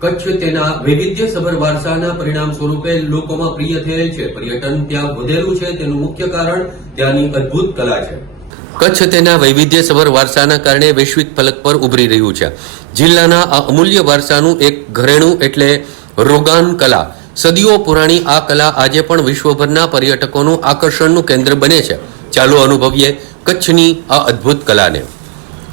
કચ્છ તેના વૈવિધ્યસભર વારસાના પરિણામ સ્વરૂપે લોકોમાં પ્રિય થયેલ છે. પર્યટન ત્યાં વધેલું છે. તેનું મુખ્ય કારણ ત્યાંની અદ્ભુત કલા છે. કચ્છ તેના વૈવિધ્યસભર વારસાના કારણે વૈશ્વિક ફલક પર ઉભરી રહ્યું છે. જિલ્લાના આ અમૂલ્ય વારસાનું એક ઘરેણું એટલે રોગાન કલા. સદીઓ પુરાણી આ કલા આજે પણ વિશ્વભરના પર્યટકોનું આકર્ષણનું કેન્દ્ર બને છે. ચાલો અનુભવીએ કચ્છની આ અદ્ભુત કલાને.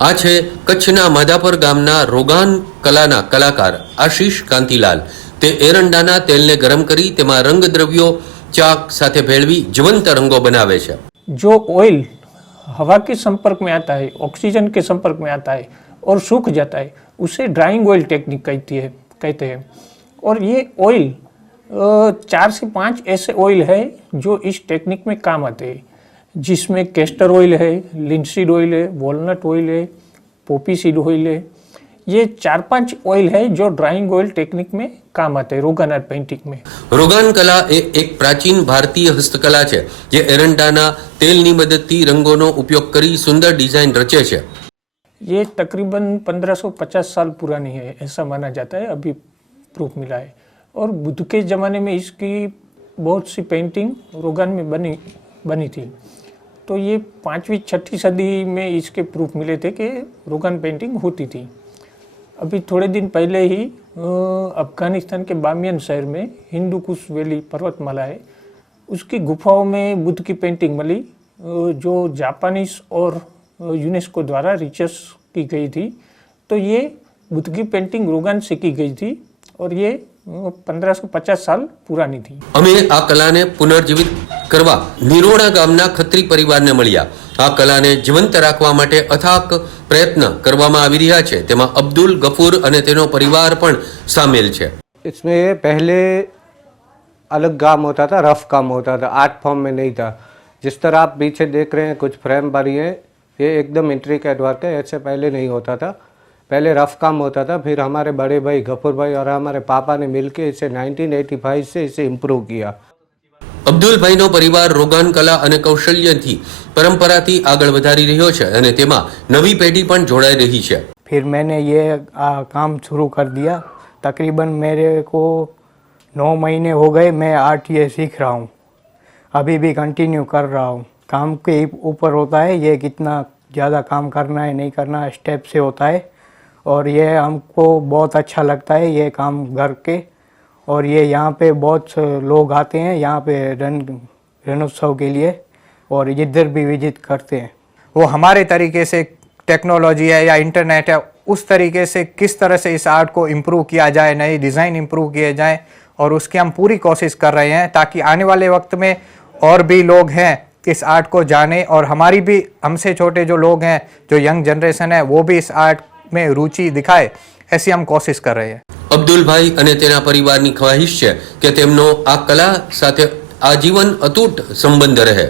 આ છે કચ્છના માધાપર ગામના રોગાન કલાના કલાકાર આશીષ કાંતિલાલ તે એરંડાના તેલને ગરમ કરી તેમાં રંગદ્રવ્યો ચાક સાથે ભેળવી જીવંત રંગો બનાવે છે जो ऑयल हवा के संपर्क में आता है ऑक्सीजन के संपर्क में आता है और सूख जाता है उसे ड्राइंग ऑयल टेक्निक कहती है कहते हैं और ये ऑयल अ, चार से पांच ऐसे ऑयल है जो इस टेक्निक में काम आते हैं जिसमें कैस्टर ऑयल है लिंसीड ऑयल है वॉलनट ऑयल है पोपी सीड ऑयल है ये चार पांच ऑयल है जो ड्राइंग ऑयल टेक्निक में काम आते हैं रोगन आर्ट पेंटिंग में રોગાન કલા એ એક પ્રાચીન ભારતીય હસ્તકલા છે જે એરંડાના તેલની મદદથી રંગોનો ઉપયોગ કરી સુંદર ડિઝાઇન રચે છે ये तकरीबन 1550 साल पुरानी है ऐसा माना जाता है अभी प्रूफ मिला है और बुद्ध के ज़माने में इसकी बहुत सी पेंटिंग रोगान में बनी बनी थी तो ये पाँचवीं, छठी सदी में इसके प्रूफ मिले थे कि रोगन पेंटिंग होती थी। अभी थोड़े दिन पहले ही अफ़गानिस्तान के बामियन शहर में हिंदू कुश वैली पर्वतमाला है। उसकी गुफाओं में बुद्ध की पेंटिंग मिली जो जापानीज और यूनेस्को द्वारा रिचर्स की गई थी। तो ये बुद्ध की पेंटिंग रोगान से की गई थी और ये पंद्रह सौ पचास साल पुरानी थी। हमें आप कला ने पुनर्जीवित કરવા નિરોણા ગામના ખત્રી પરિવારને મળ્યા આ કલાને જીવંત રાખવા માટે અથાક પ્રયત્ન કરવામાં આવી રહ્યા છે તેમાં અબ્દુલ ગફૂર અને તેનો પરિવાર પણ સામેલ છે इसमें पहले अलग काम होता था रफ काम होता था आर्ट फॉर्म में नहीं था जिस तरह आप पीछे देख रहे हैं कुछ फ्रेम भरी है ये एकदम इंट्रिकेट वर्क है ऐसे पहले नहीं होता था पहले रफ काम होता था फिर हमारे बड़े भाई गफूर भाई और हमारे पापा ने मिलके इसे 1985 से इसे इम्प्रूव किया અબ્દુલભાઈનો પરિવાર રોગાન કલા અને કૌશલ્યથી પરંપરાથી આગળ વધારી રહ્યો છે અને તેમાં નવી પેઢી પણ જોડાઈ રહી છે फिर मैंने ये आ, काम शुरू कर दिया तकरीबन मेरे को नौ महीने हो गए मैं आर्ट ये सीख रहा हूँ अभी भी कंटिन्यू कर रहा हूँ काम के ऊपर होता है ये कितना ज़्यादा काम करना है नहीं करना है स्टेप से होता है और ये हमको बहुत अच्छा लगता है ये काम घर के और ये यहाँ पे बहुत लोग आते हैं, यहाँ पे रण रणोत्सव के लिए और इधर भी विज़िट करते हैं। वो हमारे तरीके से टेक्नोलॉजी है या इंटरनेट है, उस तरीके से किस तरह से इस आर्ट को इम्प्रूव किया जाए, नई डिज़ाइन इम्प्रूव किए जाएँ और उसकी हम पूरी कोशिश कर रहे हैं ताकि आने वाले वक्त में और भी लोग हैं इस आर्ट को जाने और हमारी भी, हमसे छोटे जो लोग हैं, जो यंग जनरेशन है, वो भी इस आर्ट में रुचि दिखाए। ऐसी हम कोशिश कर रहे हैं અબ્દુલભાઈ અને તેના પરિવારની ખ્વાહિશ છે કે તેમનો આ કલા સાથે આજીવન અતૂટ સંબંધ રહે